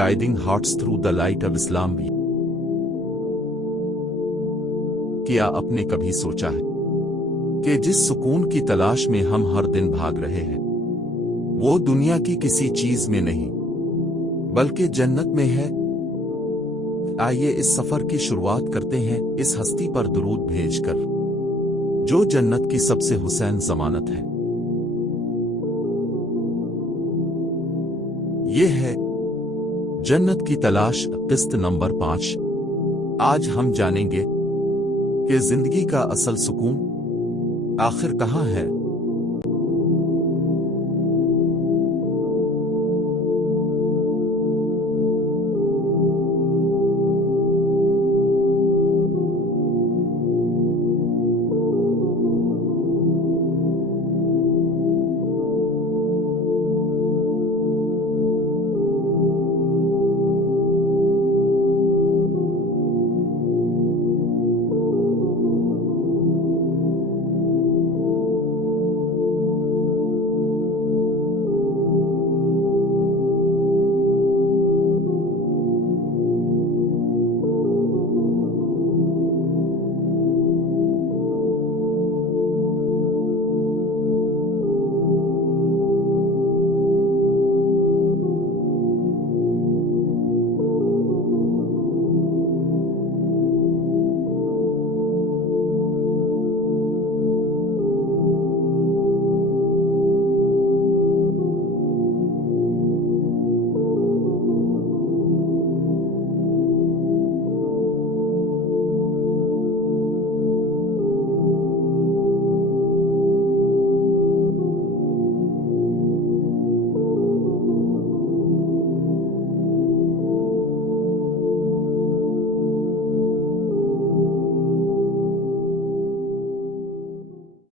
guiding hearts through the light of Islam بھی۔ کیا آپ نے کبھی سوچا ہے کہ جس سکون کی تلاش میں ہم ہر دن بھاگ رہے ہیں وہ دنیا کی کسی چیز میں نہیں بلکہ جنت میں ہے؟ آئیے اس سفر کی شروعات کرتے ہیں اس ہستی پر درود بھیج کر جو جنت کی سب سے حسین ضمانت ہے۔ یہ ہے جنت کی تلاش، قسط نمبر 5۔ آج ہم جانیں گے کہ زندگی کا اصل سکون آخر کہاں ہے۔